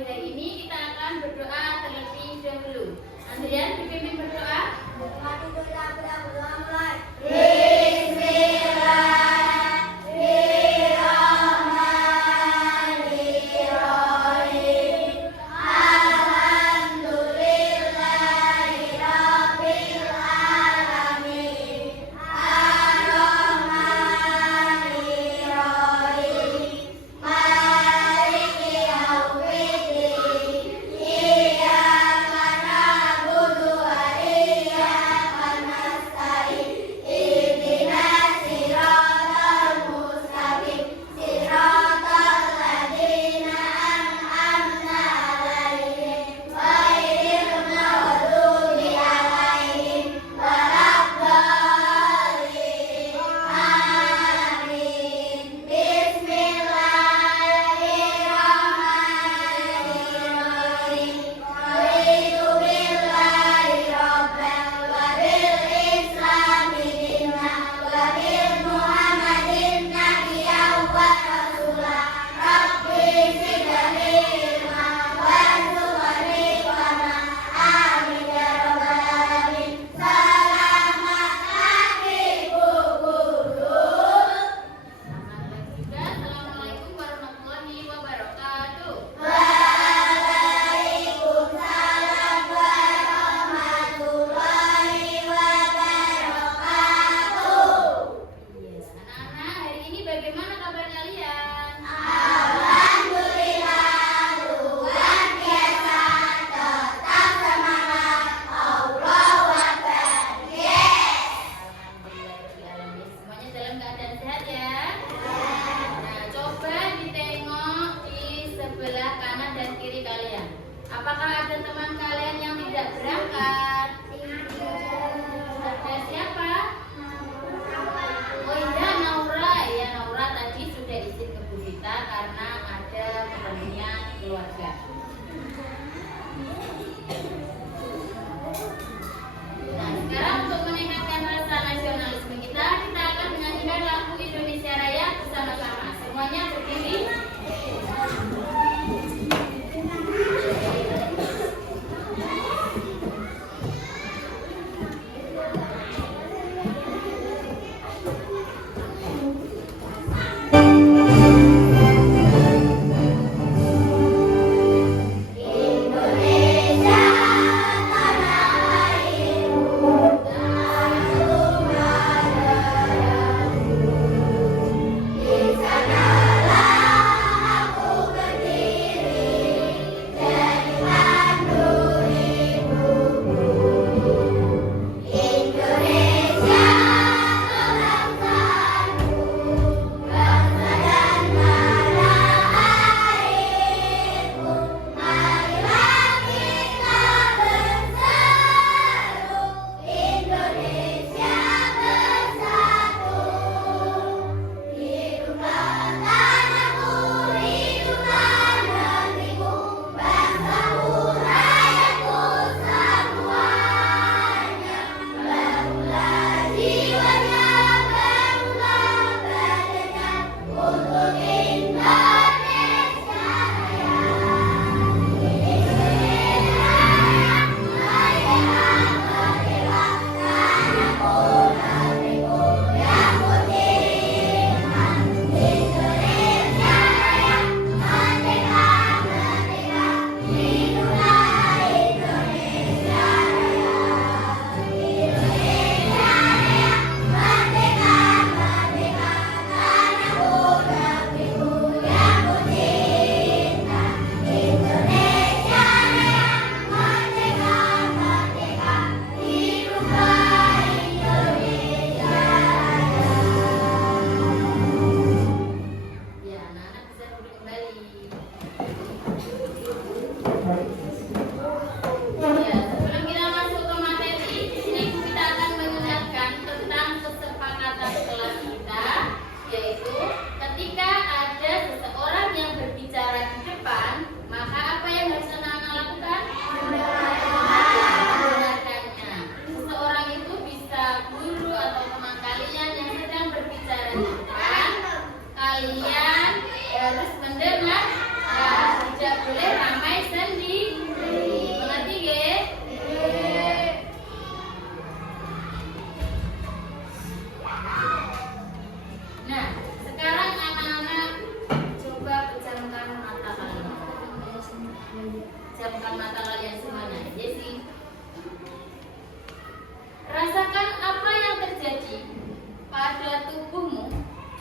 pagi hari ini kita akan berdoa terlebih dahulu. Andrian dipimpin berdoa. Assalamualaikum warahmatullahi wabarakatuh. Iya, anak-anak, hari ini bagaimana kabar kalian? Alhamdulillahirobbilalamin. Semuanya dalam keadaan sehat ya? Nah, coba ditengok di sebelah kanan dan kiri kalian. Apakah ada teman kalian yang tidak berangkat? Ada siapa? Oh iya, Naura. Ya, Naura tadi sudah izin ke Bu Vita karena ada keperluan keluarga. Nah, sekarang untuk meningkatkan rasa nasionalisme kita akan menyanyikan lagu Indonesia Raya bersama-sama. Semuanya berdiri. Indonesia Pejamkan mata kalian semuanya. Jesse, rasakan apa yang terjadi pada tubuhmu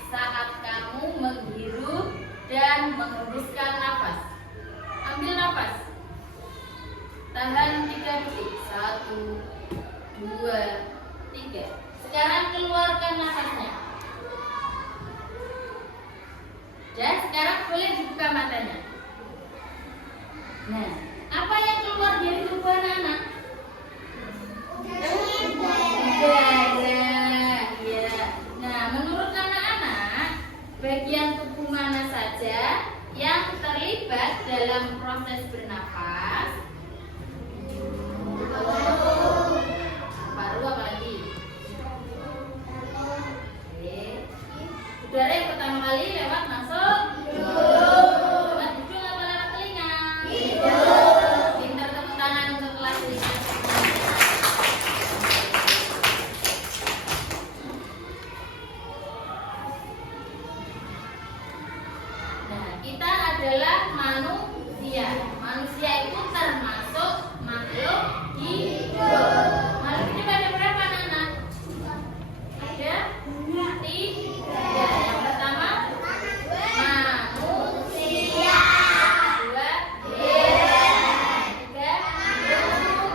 saat kamu menghirup dan menghembuskan nafas. Ambil nafas. Tahan 3 detik. 1, 2, 3. Sekarang keluarkan nafasnya. Dan sekarang boleh dibuka matanya. Nah, apa yang keluar dari tubuh anak-anak? Udara. Ya. Nah, menurut anak-anak, bagian tubuh mana saja yang terlibat dalam proses bernafas? Paru apa lagi? Oke. Udara yang pertama kali lewat masuk lewat hidung apa lewat telinga? Pintar, tepuk tangan untuk kelas ini. Nah, kita adalah manusia. Manusia itu termasuk makhluk hidup. Makhluk hidup ada berapa anak-anak? Ada 3. Yang pertama manusia, 2 hewan, 3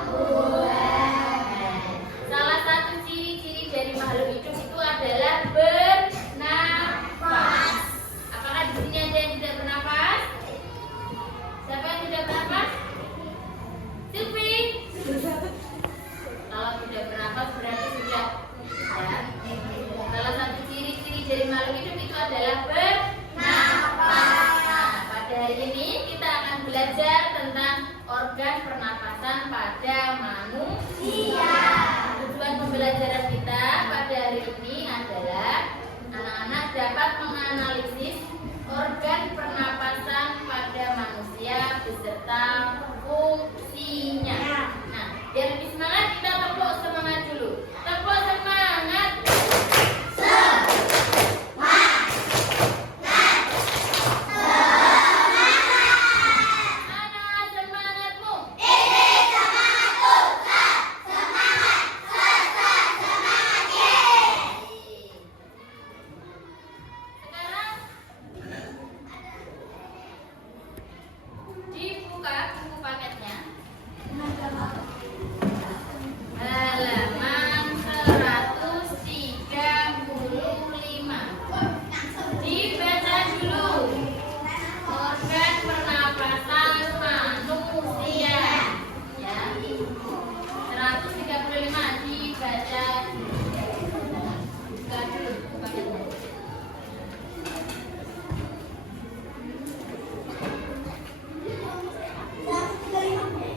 tumbuhan. Salah satu ciri-ciri dari makhluk hidup itu adalah bernafas. Apakah di sini ada yang tidak bernafas? Siapa yang tidak bernafas? Silvi. Kalau tidak bernafas berarti sudah ya. Salah satu ciri-ciri dari makhluk hidup itu adalah bernafas. Nah, pada hari ini kita akan belajar tentang organ pernapasan pada manusia. Tujuan pembelajaran kita pada hari ini adalah anak-anak dapat menganalisis organ pernapasan pada manusia beserta fungsinya. Nah, biar lebih semangat kita tepuk semangat dulu. Tepuk semangat. Mana semangatmu? Sekarang dibuka buku paketnya. Halaman 135. Dibaca dulu. Organ pernapasan manusia. Ya. 135 dibaca. Buka dulu buku paketnya.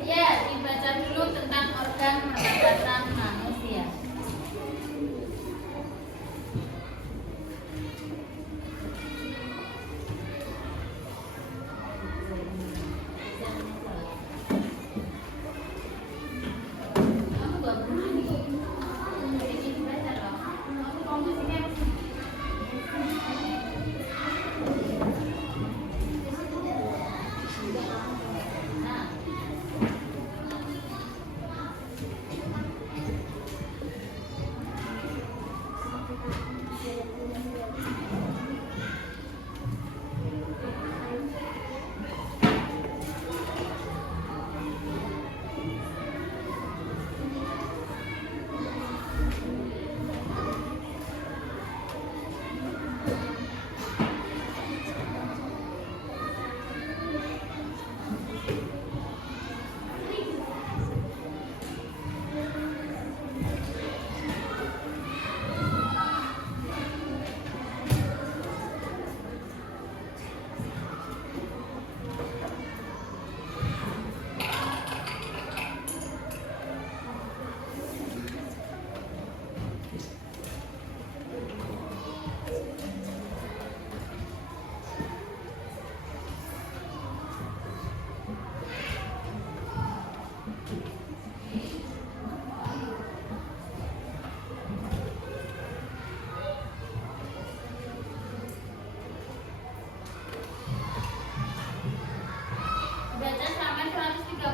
Ya, dibaca dulu tentang organ pernapasan manusia. Kamu gak berani. Ini dibaca loh. Kamu sini apa sih? Nah. Baca sampai 135.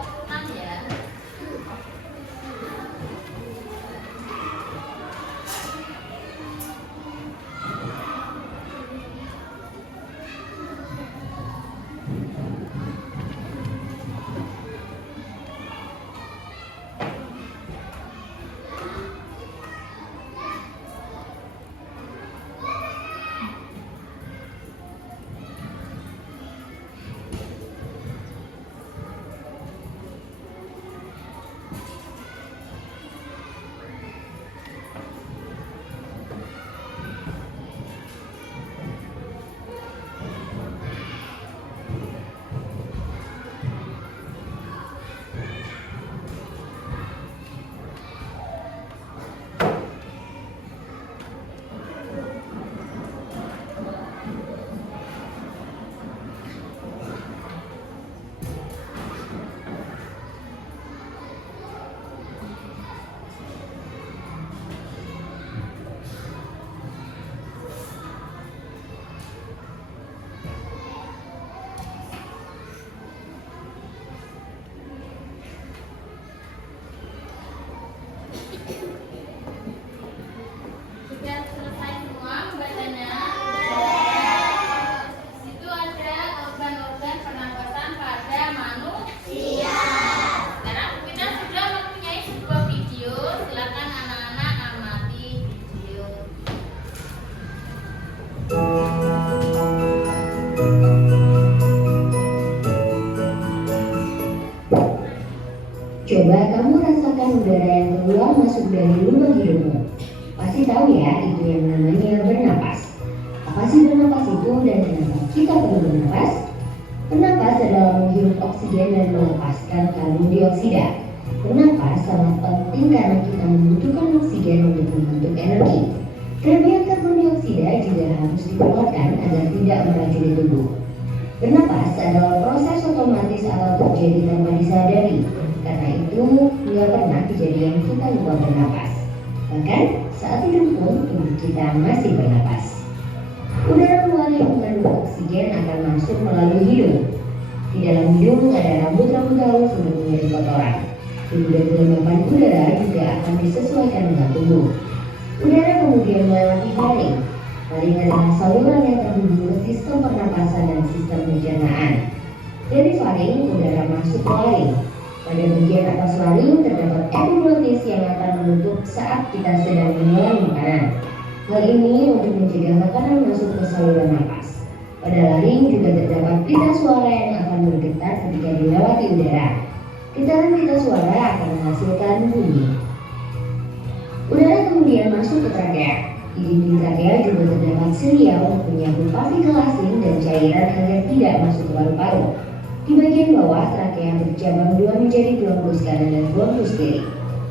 Coba kamu rasakan udara yang keluar masuk dari lubang hidungmu. Pasti tahu ya, itu yang namanya bernapas. Apa sih bernapas itu dan kenapa kita perlu bernapas? Bernapas adalah menghirup oksigen dan melepaskan karbon dioksida. Bernapas sangat penting karena kita membutuhkan oksigen untuk membentuk energi. Kelebihan karbon dioksida juga harus dikeluarkan agar tidak meracuni tubuh. Bernapas adalah proses otomatis atau terjadi tanpa disadari. Karena itu, tidak pernah kejadian kita lupa bernapas. Bahkan saat hidup pun tubuh kita masih bernapas. Udara luar yang mengandung oksigen akan masuk melalui hidung. Di dalam hidung ada rambut-rambut halus untuk mengirim kotoran. Suhu dan kelembapan udara juga akan disesuaikan dengan tubuh. Udara kemudian melewati faring. Faring adalah saluran yang terhubung ke sistem pernapasan dan sistem pencernaan. Dari faring, udara masuk ke laring. Pada bagian atas laring terdapat epiglotis yang akan menutup saat kita sedang menelan makanan. Hal ini untuk mencegah makanan masuk ke saluran napas. Pada laring juga terdapat pita suara yang akan bergetar ketika dilewati udara. Getaran pita suara akan menghasilkan bunyi. Udara kemudian masuk ke trakea. Di dinding trakea juga terdapat selia untuk menyambut partikel asing dan cairan agar tidak masuk ke paru-paru. Di bagian bawah, trakea bercabang dua menjadi bronkus kanan dan bronkus kiri.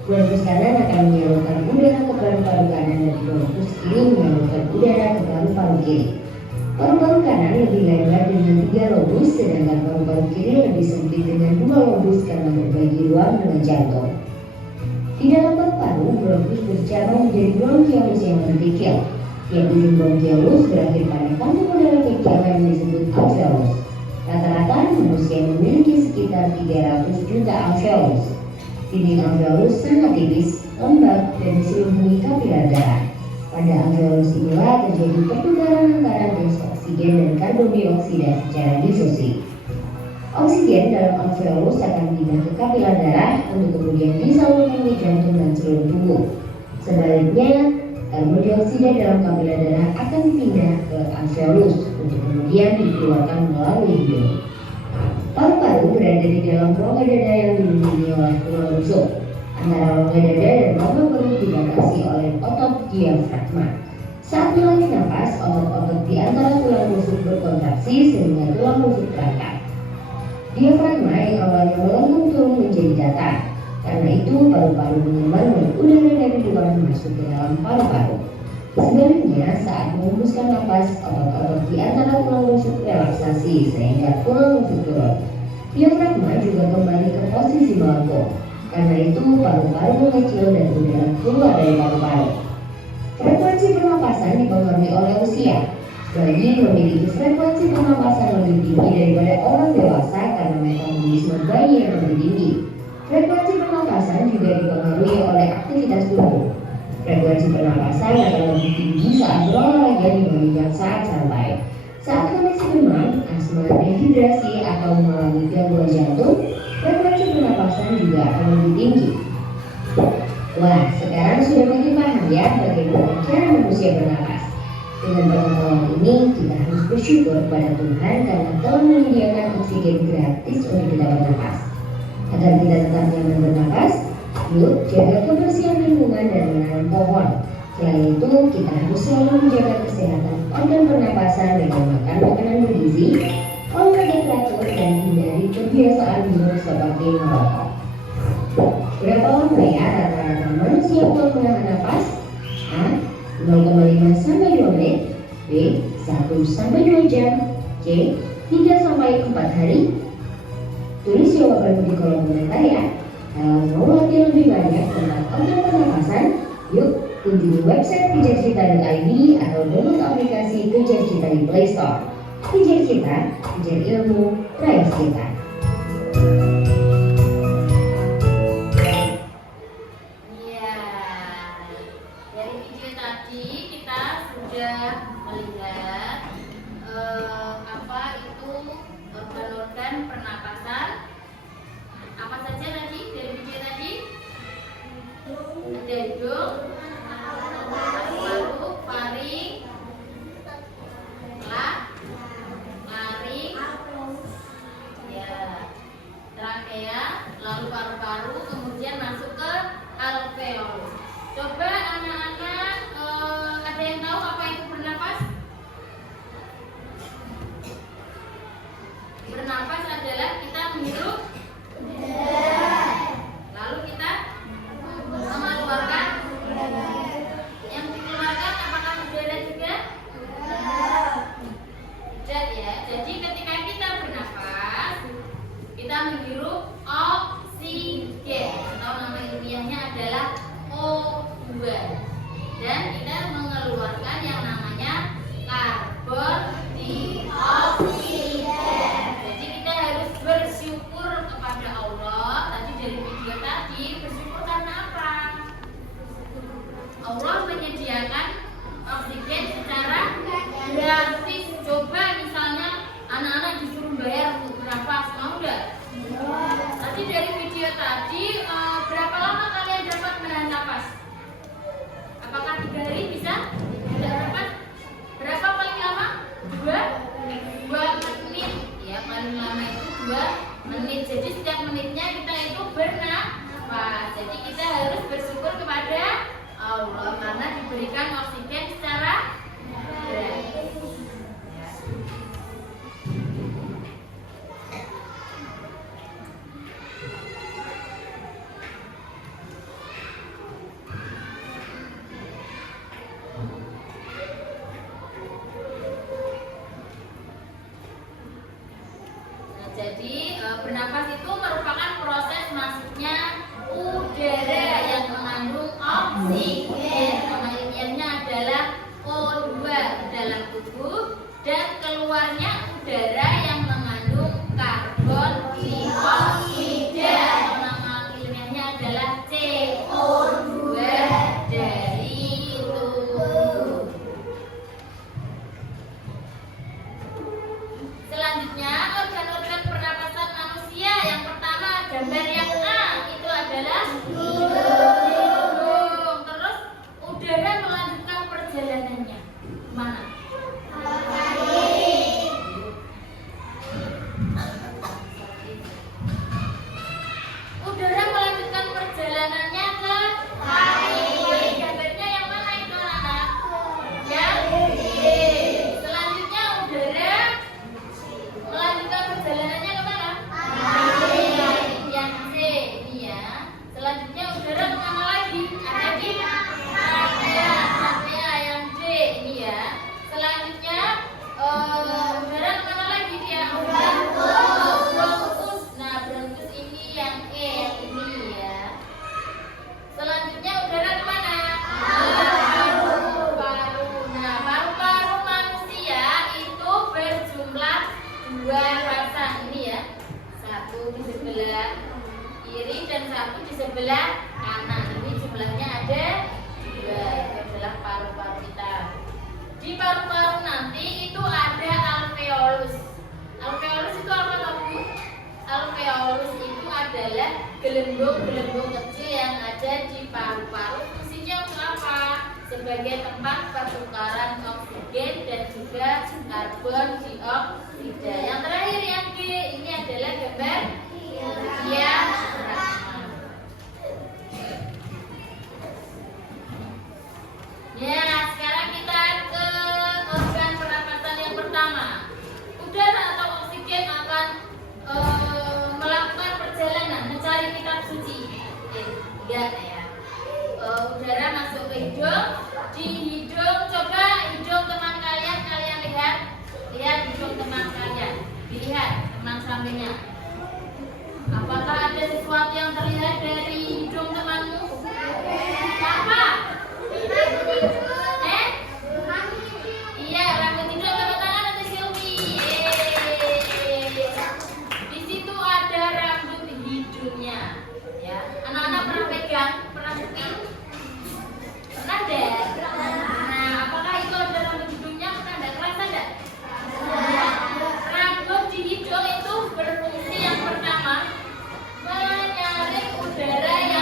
Bronkus kanan akan menyalurkan udara ke paru-paru kanan dan bronkus kiri menyalurkan udara ke paru-paru kiri. Paru-paru kanan lebih lebar dengan 3 lobus, sedangkan paru-paru kiri lebih sempit dengan 2 lobus karena berbagi ruang dengan jantung. Di dalam paru-paru, bronkus bercabang menjadi bronkiolus yang vertikal. Tiap ujung bronkiolus berakhir pada kantung udara kecil yang disebut alveolus. Rata-rata manusia memiliki sekitar 300 juta alveolus. Dinding alveolus sangat tipis, lembab, dan diselubungi kapiler darah. Pada alveolus inilah terjadi pertukaran antara gas oksigen dan karbon dioksida secara disusi. Oksigen dalam alveolus akan pindah ke kapiler darah untuk kemudian disalurkan ke jantung dan seluruh tubuh. Sebaliknya, karbon dioksida dalam kapiler darah akan dipindah ke alveolus untuk kemudian dikeluarkan melalui hidung. Paru-paru berada di dalam rongga dada yang dilindungi oleh tulang rusuk. Antara rongga dada dan rongga perut dibatasi oleh otot diafragma. Saat menarik napas, otot-otot di antara tulang rusuk berkontraksi sehingga tulang rusuk terangkat. Diafragma yang awalnya melengkung turun menjadi datar. Karena itu, paru-paru mengembang dan udara dari luar masuk ke dalam paru-paru. Sebaliknya, saat menghembuskan napas, otot-otot di antara tulang rusuk relaksasi sehingga tulang rusuk turun. Diafragma juga kembali ke posisi melengkung. Karena itu, paru-paru mengecil dan udara keluar dari paru-paru. Frekuensi pernapasan dipengaruhi oleh usia. Bayi memiliki frekuensi pernapasan lebih tinggi daripada orang dewasa karena metabolisme bayi yang lebih tinggi. Frekuensi pernapasan juga dipengaruhi oleh aktivitas tubuh. Frekuensi pernapasan akan lebih tinggi saat berolahraga dibandingkan saat santai. Saat kondisi demam, asma, dehidrasi, atau mengalami gangguan jantung, frekuensi pernapasan juga akan lebih tinggi. Wah, sekarang sudah makin paham ya bagaimana cara manusia bernapas. Dengan pengetahuan ini, kita harus bersyukur kepada Tuhan karena telah menyediakan oksigen gratis untuk kita bernapas. Agar kita tetap nyaman bernapas, yuk jaga kebersihan lingkungan dan menanam pohon. Selain itu, kita harus selalu menjaga kesehatan organ pernapasan dengan makan makanan bergizi, olahraga teratur, dan hindari kebiasaan buruk seperti merokok. Berapa lama ya rata-rata manusia kuat menahan napas? A. 0,5 sampai 2 menit. B. 1 sampai 2 jam. C. 3 sampai 4 hari. Tulis jawabanmu di kolom komentar ya. Kalau mau latihan lebih banyak tentang organ pernapasan, yuk kunjungi website kejarcita.id atau download aplikasi Kejar Cita di Play Store. Kejar Cita, kejar ilmu, raih cita. Iya, dari video tadi kita sudah melihat apa itu organ-organ pernapasan. Apa saja tadi dari video tadi? Ada hidung, paru, faring, laring, ya, trakea, lalu paru-paru, kemudian masuk ke alveolus. Coba anak-anak, ada yang tahu apa itu bernapas? Bernapas adalah kita menghirup lalu kita mengeluarkan. Yang dikeluarkan apakah udara juga? Tidak ya. Jadi ketika kita bernapas, kita menghirup oksigen atau nama ilmiahnya adalah O2, dan kita mengeluarkan yang namanya karbon dioksida. Jadi kita harus bersyukur kepada Allah. Tadi dari video tadi, bersyukur karena apa? Allah menyediakan oksigen secara gratis. Coba misalnya anak-anak disuruh bayar untuk bernapas, mau nggak? Tadi dari video tadi, berapa lama kalian dapat menahan napas? Apakah 3 hari bisa? Tidak dapat? Berapa paling lama? 2 menit. Ya, paling lama itu 2 menit. Jadi setiap menitnya kita itu bernapas. Jadi kita harus bersyukur kepada Allah karena diberikan oksigen secara gratis. Jadi bernapas itu merupakan proses masuknya udara yang mengandung oksigen. Nama ilmiahnya adalah O2 ke dalam tubuh, dan keluarnya udara yang mengandung karbon dioksida. Nama ilmiahnya adalah CO2 dari tubuh. Selanjutnya, organ-organ pernapasan manusia. Yang pertama, gambar yang A itu adalah hidung. Terus udara melanjutkan perjalanannya mana? Udara melanjutkan perjalanannya ke hidung. Gambarnya yang mana itu anak-anak? Yang B. Selanjutnya udara melanjutkan perjalanannya kemana? Yang C ini ya. Selanjutnya udara kemana lagi? Ada di area yang D ini ya. Selanjutnya udara kemana lagi dia? Bronkus. Nah, bronkus ini yang E, yang ini ya. Selanjutnya udara kemana? Paru-paru. Nah, paru-paru manusia itu berjumlah 2 pasang ini ya. Satu di sebelah kiri dan satu di sebelah kanan. Ini jumlahnya ada 2. Itu adalah paru-paru kita. Di paru-paru nanti itu ada alveolus. Alveolus itu apa kamu? Alveolus itu adalah gelembung-gelembung kecil yang ada di paru-paru. Fungsinya untuk apa? Sebagai tempat pertukaran oksigen dan juga karbon dioksida. Yang terakhir yang G, ini adalah gambar diafragma. Ya, sekarang kita ke organ pernapasan yang pertama. Udara atau oksigen akan melakukan perjalanan mencari kitab suci. Enggak ya. Udara masuk ke hidung. Di hidung, coba hidung teman kalian, kalian lihat hidung teman kalian. Dilihat teman sampingnya. Apakah ada sesuatu yang terlihat dari hidung temanmu? Apa? Iya, rambut hidung. Tepuk tangan untuk Silvi. Di situ ada rambut hidungnya. Ya, anak-anak pernah pegang, pernah sentuh? Pernah deh. Nah, apakah itu ada rambut hidungnya? Pernah enggak? Kerasa enggak? Rambut di hidung itu berfungsi yang pertama menyaring udara yang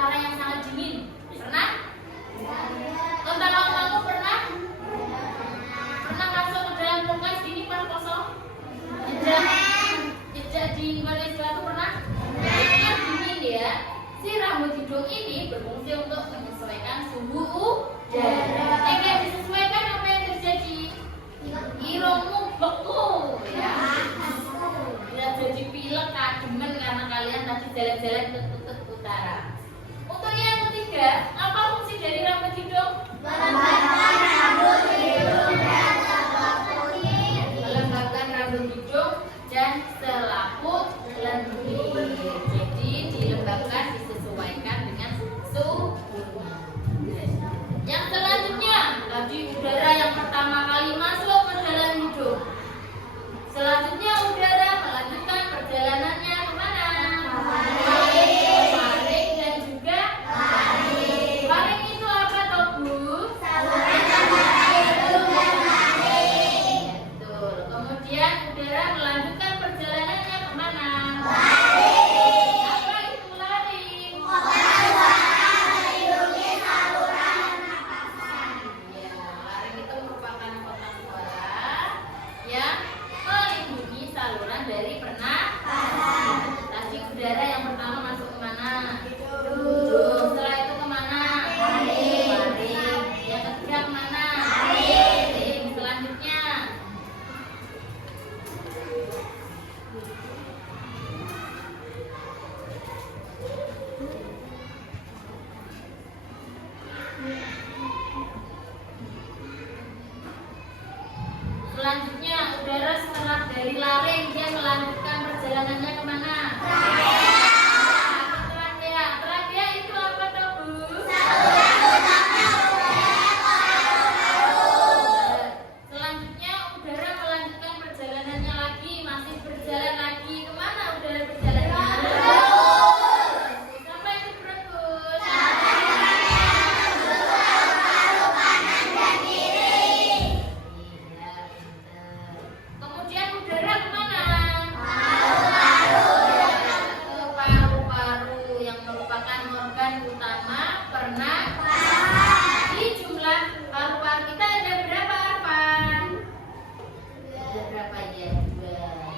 utara yang sangat dingin. Pernah? Tentang kamu pernah? Pernah masuk ke dalam kulkas gini pas kosong? Jejak di Indonesia itu pernah? Itu kan dingin ya. Si rambut hidung ini berfungsi untuk menyesuaikan suhu udara. Jika disesuaikan apa yang terjadi? Irungmu beku ya. Bila jadi pilek kademen karena kalian tadi jalan-jalan ke kutub utara. Untuk yang ketiga, apa fungsi dari rambut hidung? Melembabkan rambut hidung dan selaput lendir. Jadi dilembabkan, disesuaikan dengan suhu. Yang selanjutnya, tadi udara yang pertama kali masuk ke dalam hidung. Selanjutnya udara melanjutkan perjalanannya kemana? Faring dan juga laring. Faring itu apa toh Bu? Saluran nafas hidung dan laring. Betul. Kemudian udara melanjutkan perjalanannya kemana? Laring. Apa itu laring? Melindungi saluran pernapasan. Ya, laring itu merupakan kotak suara yang melindungi saluran dari pernapasan. Tadi udara yang pertama masuk kemana? Hidung. Setelah itu kemana? Laring. Yang ketiga kemana? Laring. Selanjutnya udara setelah dari laring dia melanjutkan perjalanannya kemana? Trachea. Trachea itu apa toh Bu? Selanjutnya udara melanjutkan perjalanannya lagi, masih berjalan lagi kemana udara berjalannya? Sampai ke perut. Kemudian udara kemana? Ke paru-paru yang merupakan organ utama pernapasan. Di jumlah paru-paru kita ada berapa Arfan? Ada berapa ya? Dua.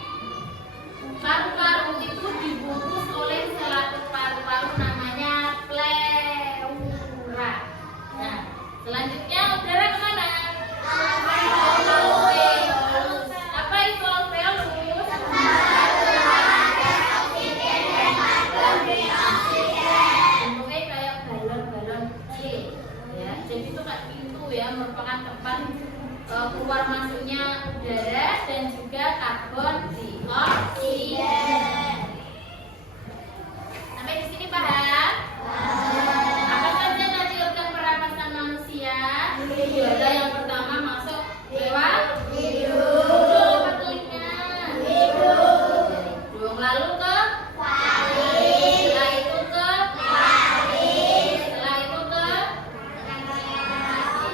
Paru-paru itu dibungkus oleh selaput paru-paru namanya pleura. Nah, selanjutnya udara kemana? Alveolus. Apa itu alveolus? Bentuknya kayak balon-balon kecil ya. Jadi itu kayak pintu ya, merupakan tempat keluar masuknya udara dan juga karbon dioksida. Sampai di sini paham? Apa saja tadi organ pernapasan manusia? Udara yang pertama masuk lewat hidung apa telinga? Hidung. Lalu ke faring. Setelah itu ke laring. Setelah itu ke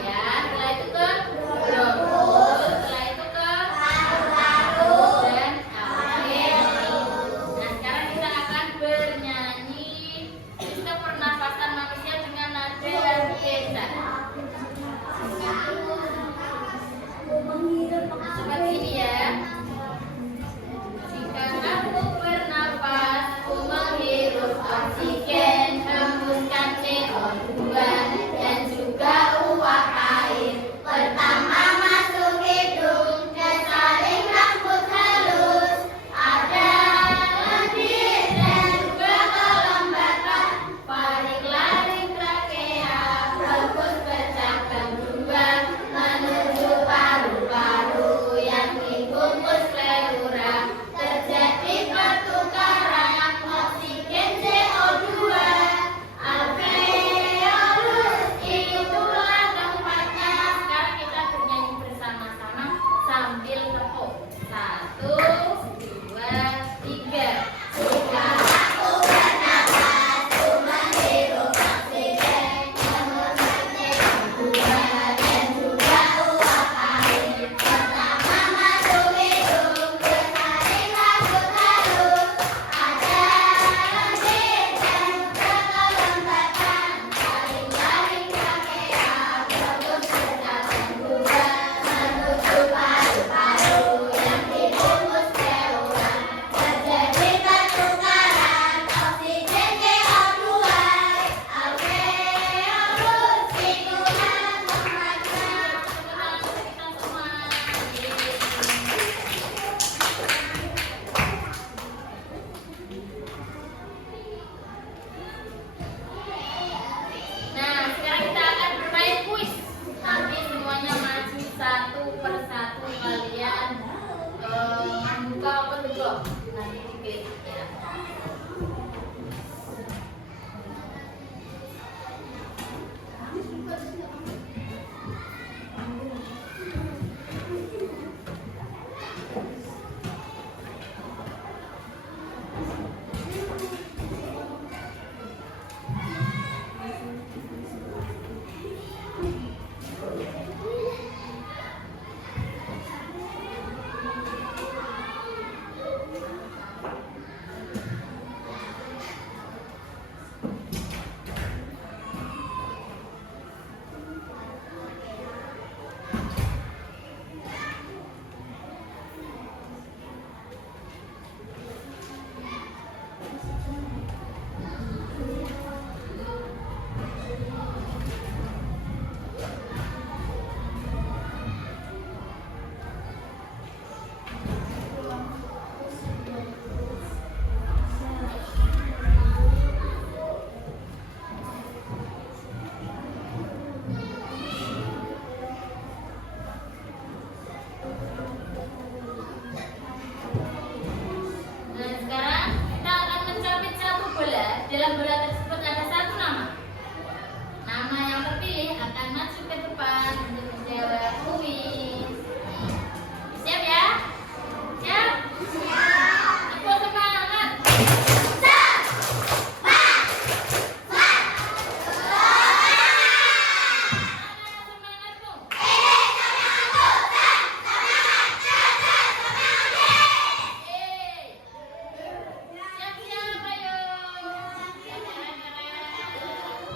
ya. Setelah itu ke bronkus. Setelah itu ke paru-paru dan alveolus.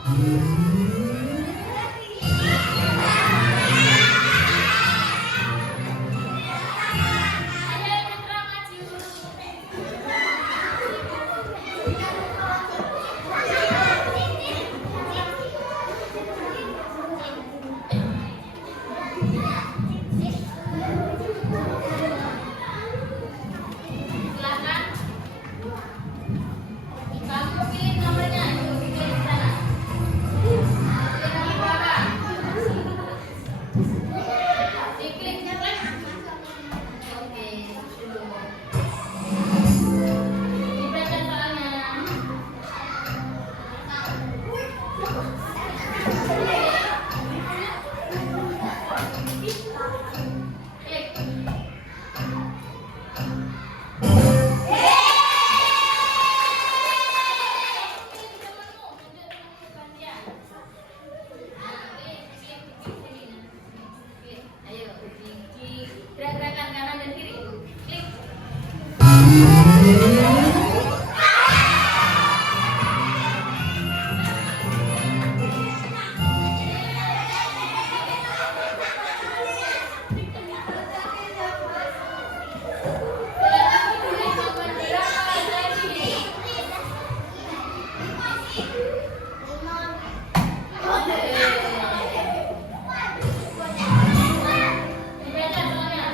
Ayo Putra maju. Silakan. Kamu pilih nomornya, yuk pilih di sana. Pilih nomor berapa? Diklik klik. Oke, dulu. Dibaca soalnya. Klik. Gerakan kanan dan kiri. Klik. Silakan pilih nomor berapa lagi. Dibaca soalnya.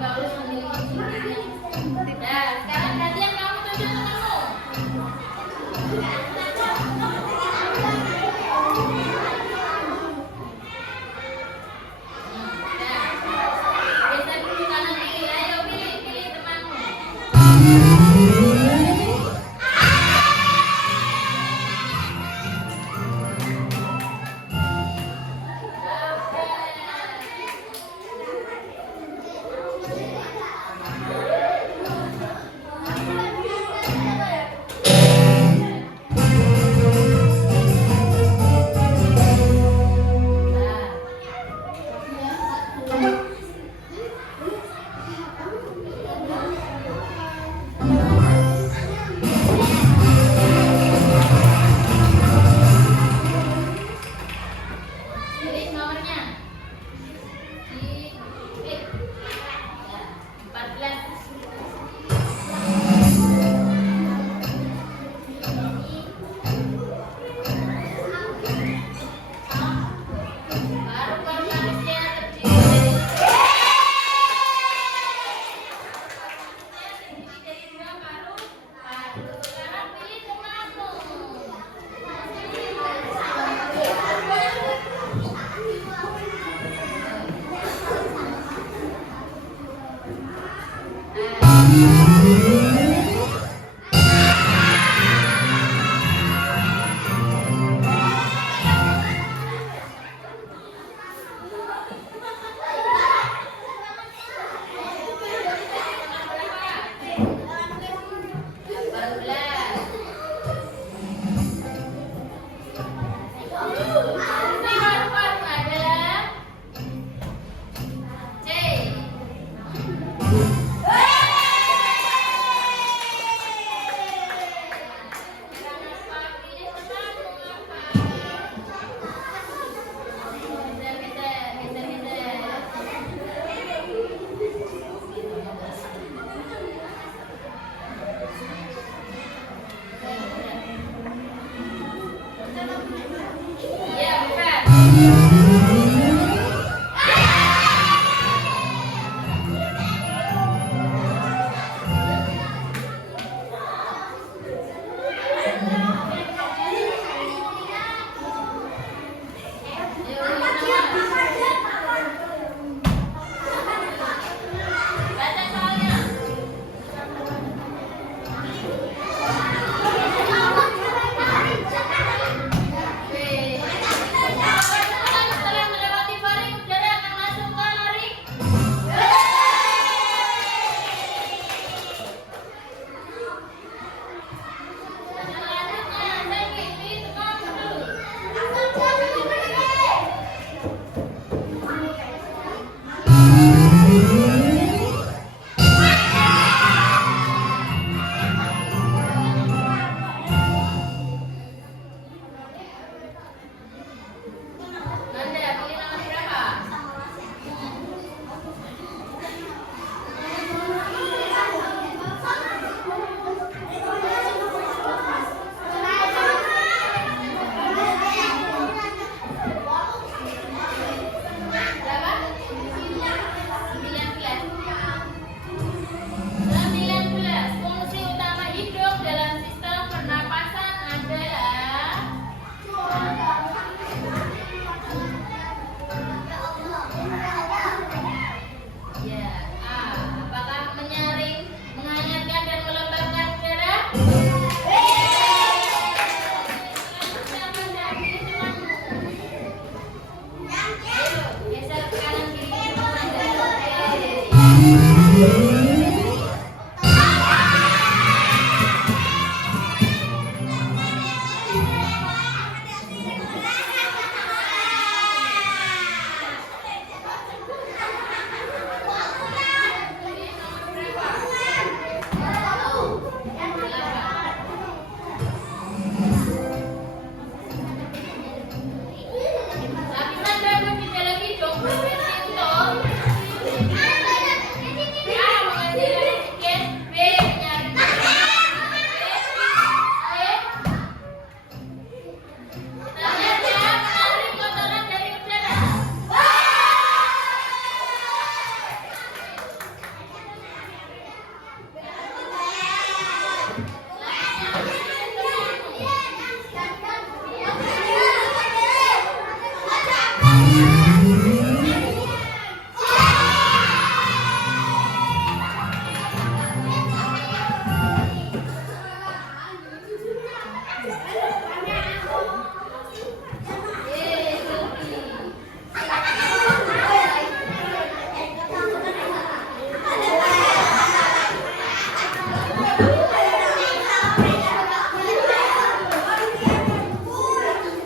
Bagus memiliki cincin. Nah, sekarang gantian kamu tunjuk temanmu. Geser dulu kanan kiri. Ayo pilih temanmu. Pilih nomornya. Diklik. Ya, 14. Baru manusia terdiri dari dua paru. Sekarang pilih temanmu. Iya, bukan. Ayo, baca soalnya. Wih.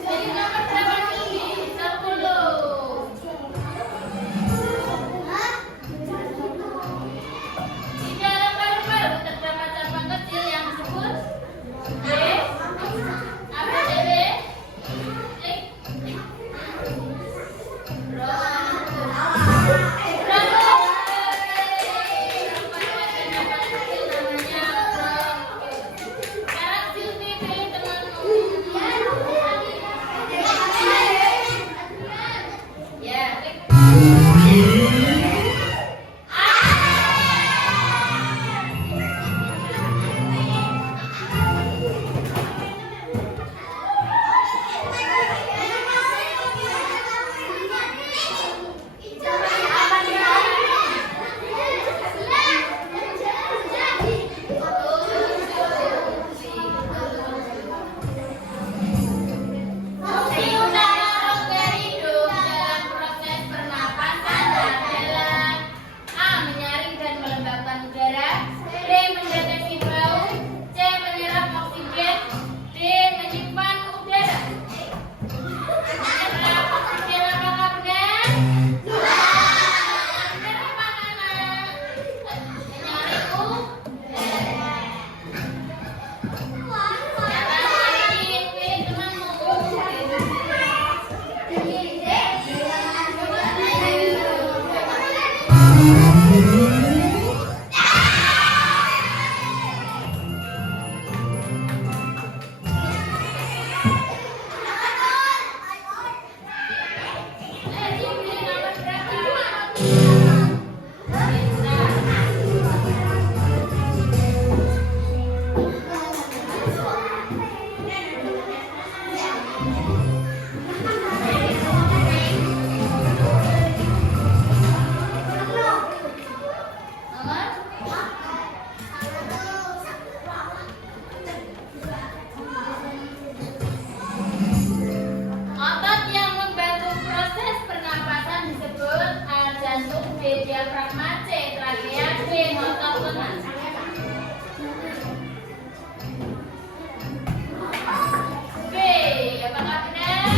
Jadi nomor berapa nih? 10. Di dalam paru-paru terdapat cabang kecil yang disebut B. Apa B? Sekarang Silvi pilih temanmu. Ya, fungsi utama rongga hidung dalam proses pernapasan adalah A. Menyaring dan melembabkan udara, B. Mendeteksi bau, C. Menyerap oksigen, D. Menyimpan udara. Menyerap oksigen apakah benar? Benar apa anak? Menyaring udara. Pilih temanmu. Pilih nomor berapa? Otot yang membantu proses pernapasan disebut A. Jantung, B. Diafragma, C. Trakea, D. Otot lengan. B. Apakah benar?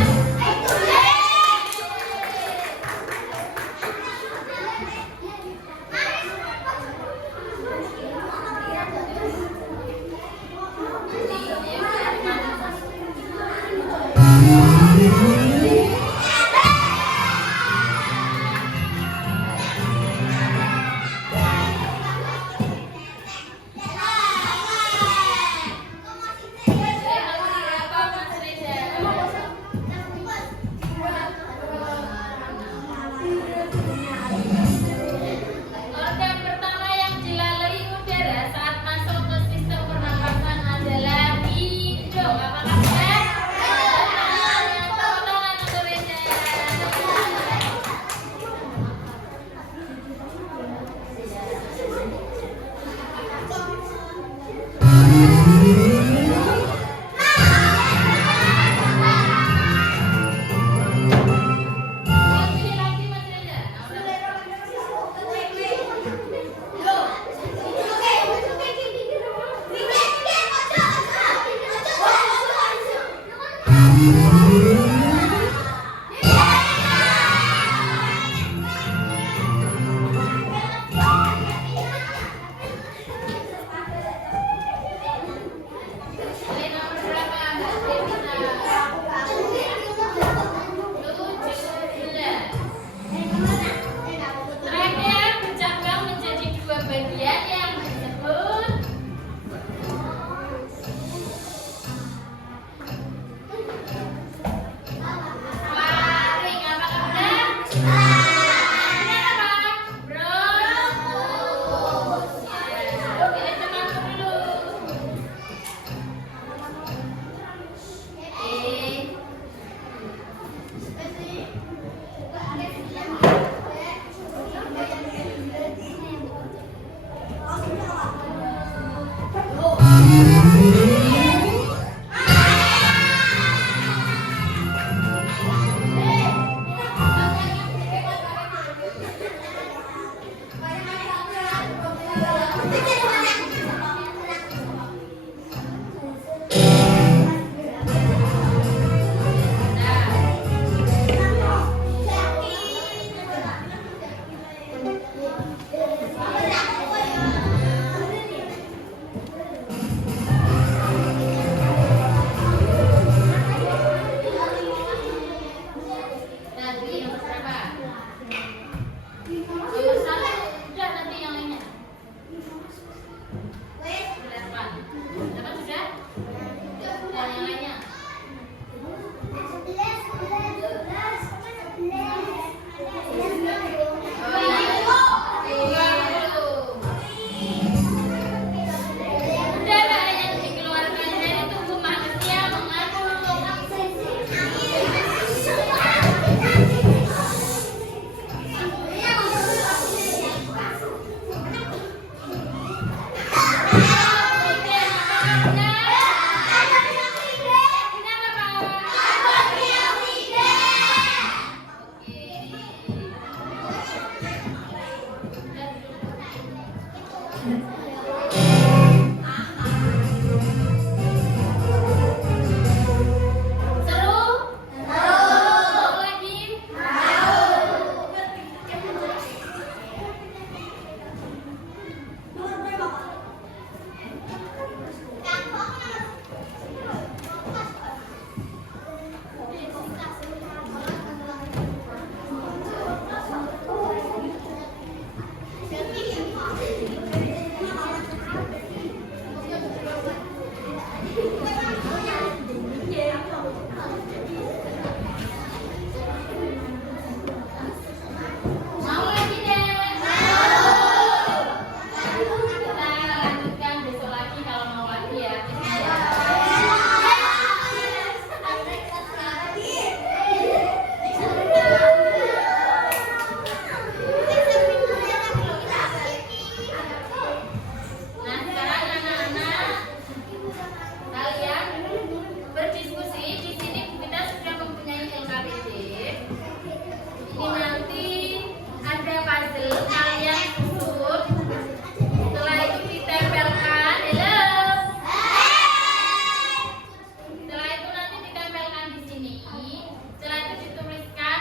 Organ pertama yang dilalui udara saat masuk ke sistem pernapasan adalah hidung. Apakah benar? Tepuk tangan untuk Reza. Pilih lagi Mas Reza. Pilih nomor berapa? Trakea bercabang menjadi dua bagian yang disebut faring. Apakah benar? Benar apa? Bronkus. Ya, pilih temanmu dulu. Nah, jadi nomor berapa? Nomor 1. Udah, nanti yang lainnya. 8. 8 sudah? Dan yang lainnya? Oh iya. 20. Udah lah, yang dikeluarkan dari tubuh manusia mengandung seru? Mau lagi? Mau lagi deh? Kita lanjutkan besok lagi kalau mau lagi ya. Nah, sekarang anak-anak kalian berdiskusi. Di sini kita sudah mempunyai LKPD. Ini nanti ada puzzle kalian susun. Setelah itu ditempelkan. Halo. Setelah itu nanti ditempelkan di sini. Setelah itu dituliskan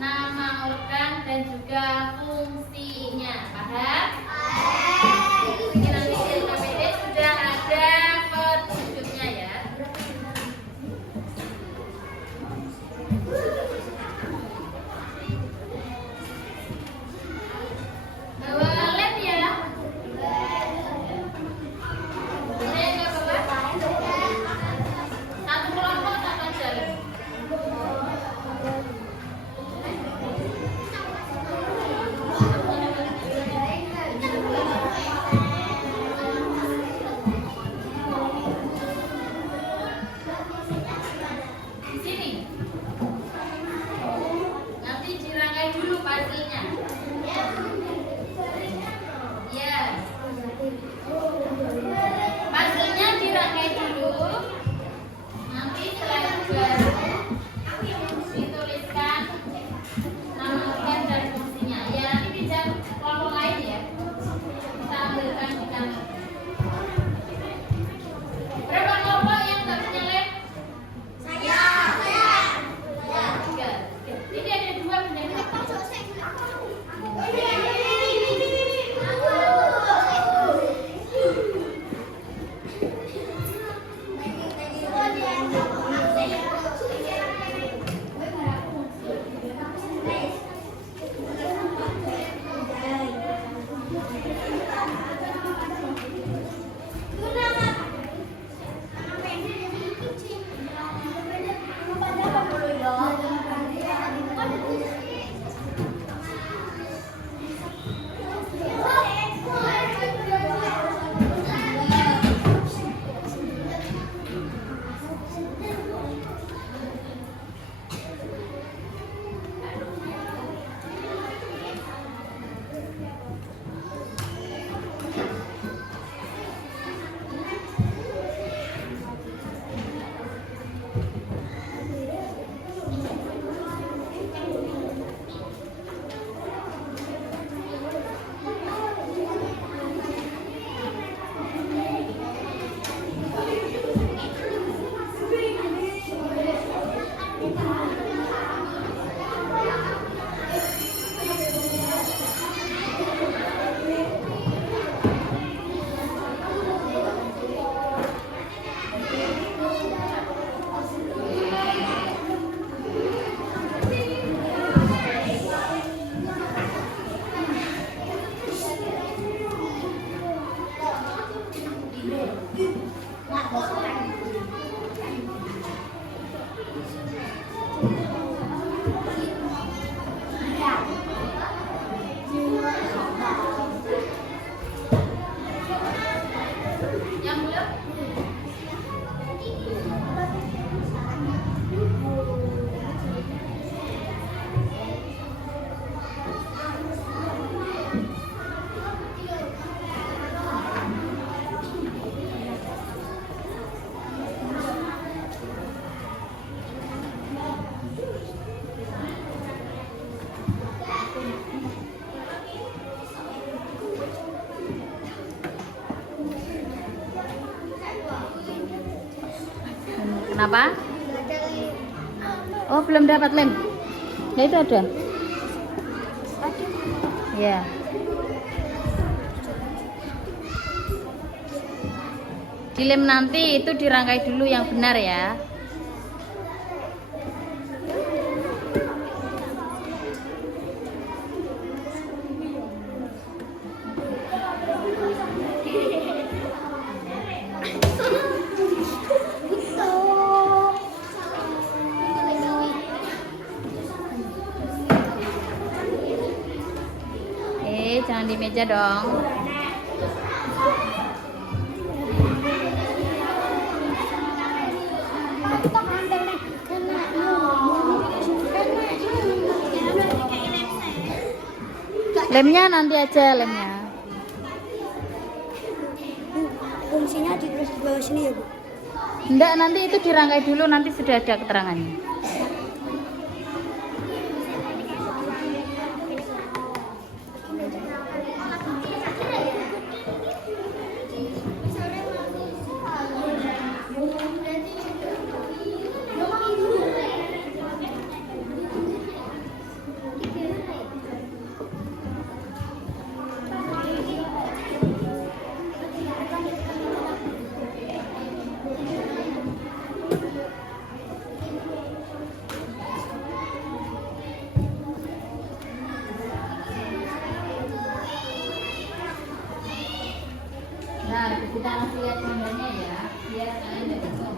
nama organ dan juga fungsinya. Paham? Ini nanti di LKPD sudah ada petunjuknya ya. Bawa lem ya. Ada yang nggak bawa? Satu kelompok satu aja lem. Di sini. Nanti dirangkai dulu puzzle-nya. Ya. Puzzle-nya dirangkai dulu. Nanti setelah itu baru dituliskan nama organ dan fungsinya. Ya, nanti bisa kelompok lain ya. Kita ambilkan di kantor. Berapa kelompok yang nggak punya lem? Tiga. Ini ada 2 punya. Kenapa? Oh, belum dapat lem. Nah, itu ada. Ya. Dilem nanti itu dirangkai dulu yang benar ya. Jangan di meja dong. Lemnya nanti aja lemnya. Fungsinya di bawah sini ya, Bu? Enggak, nanti itu dirangkai dulu, nanti sudah ada keterangannya. Nah, kita kasih lihat gambarnya ya, biar kalian tidak bingung.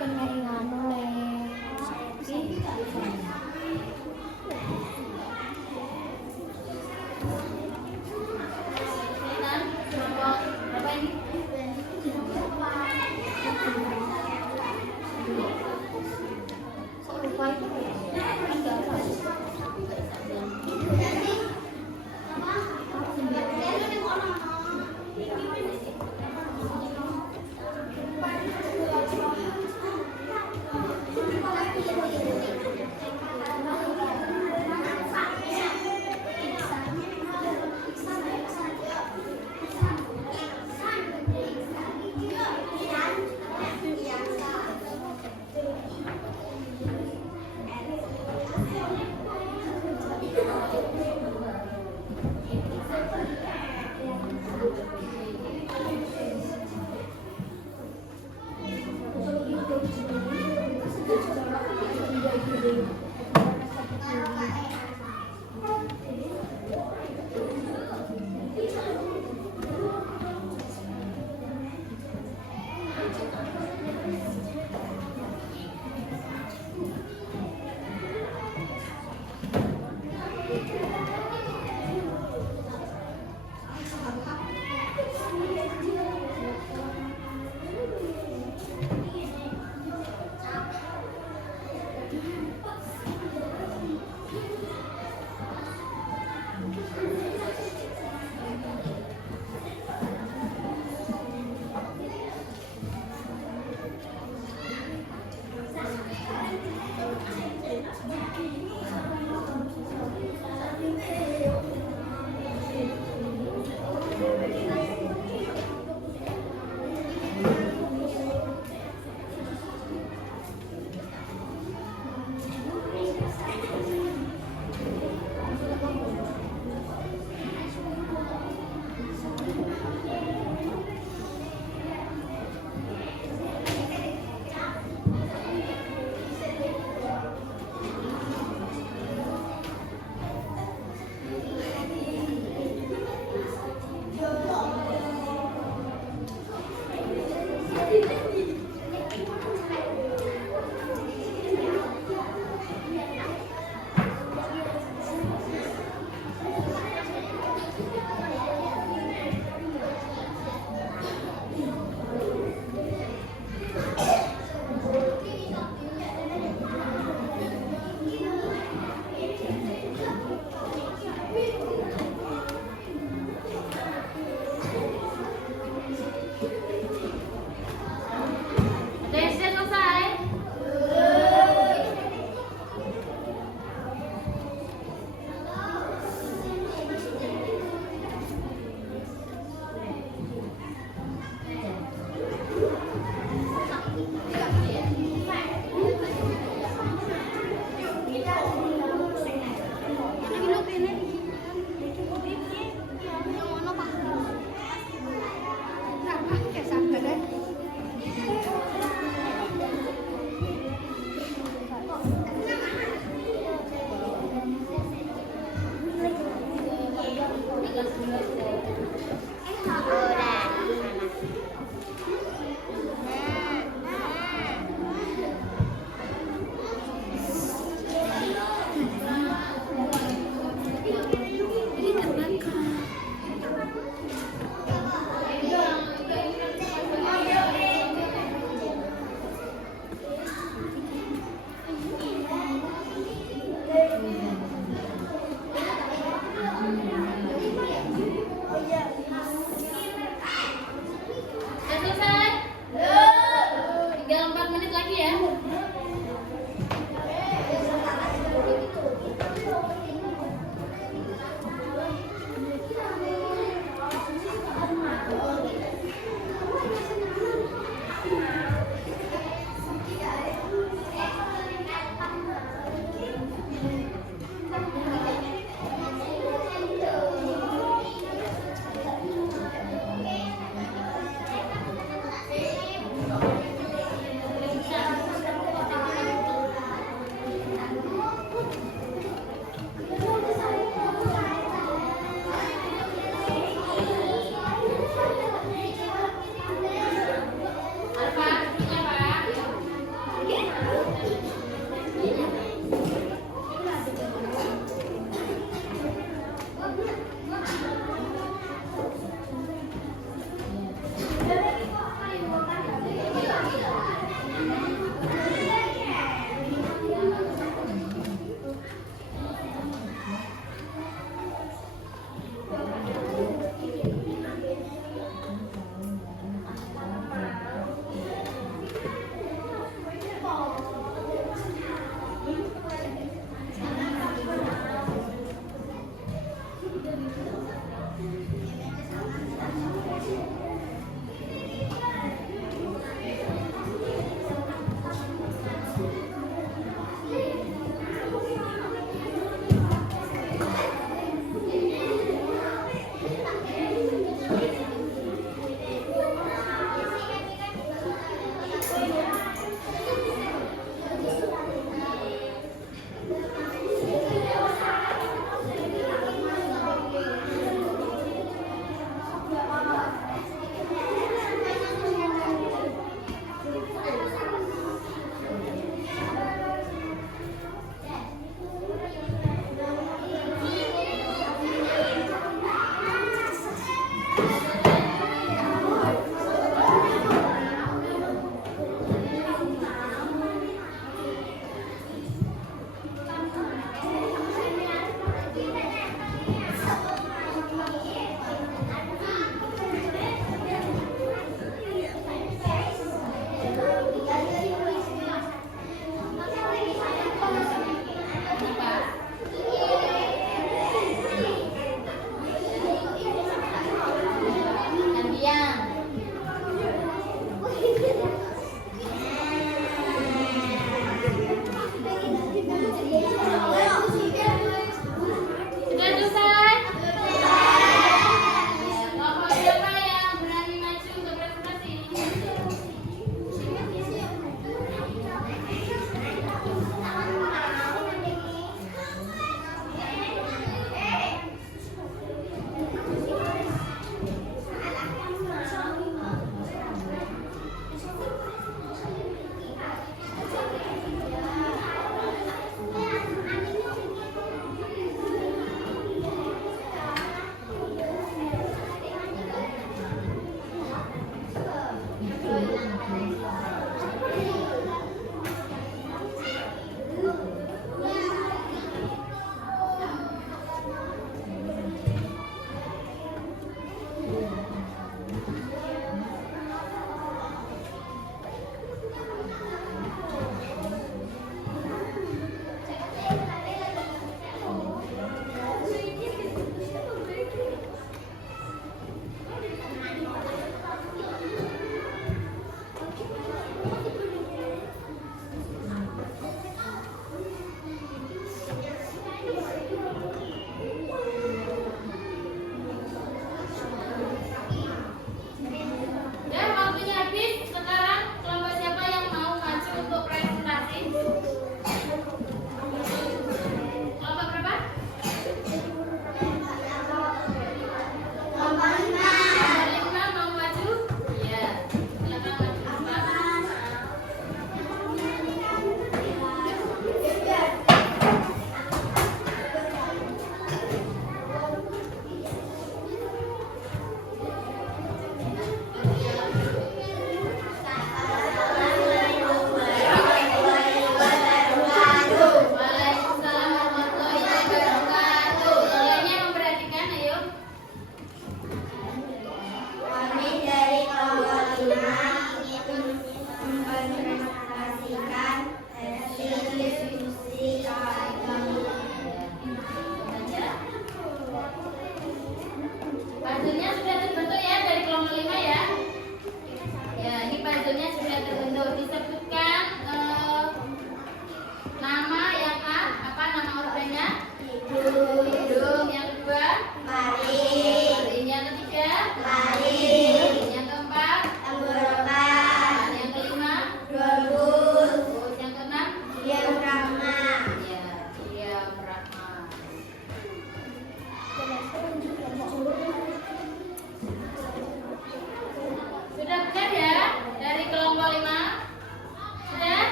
kena yang anu le. Berapa ini? Kok lupa itu? Kan nggak apa.